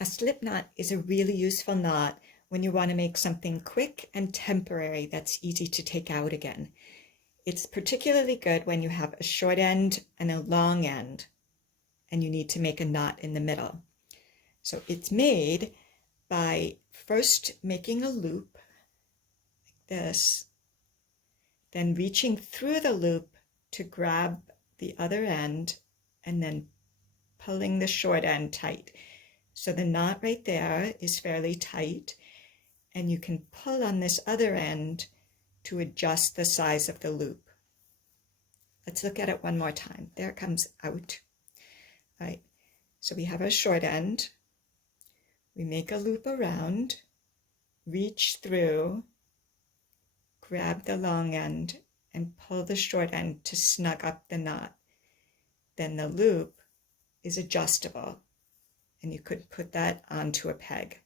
A slip knot is a really useful knot when you want to make something quick and temporary that's easy to take out again. It's particularly good when you have a short end and a long end and you need to make a knot in the middle. So it's made by first making a loop like this, then reaching through the loop to grab the other end and then pulling the short end tight. So the knot right there is fairly tight, and you can pull on this other end to adjust the size of the loop. Let's look at it one more time. There it comes out. All right, so we have our short end. We make a loop around, reach through, grab the long end, and pull the short end to snug up the knot. Then the loop is adjustable, and you could put that onto a peg.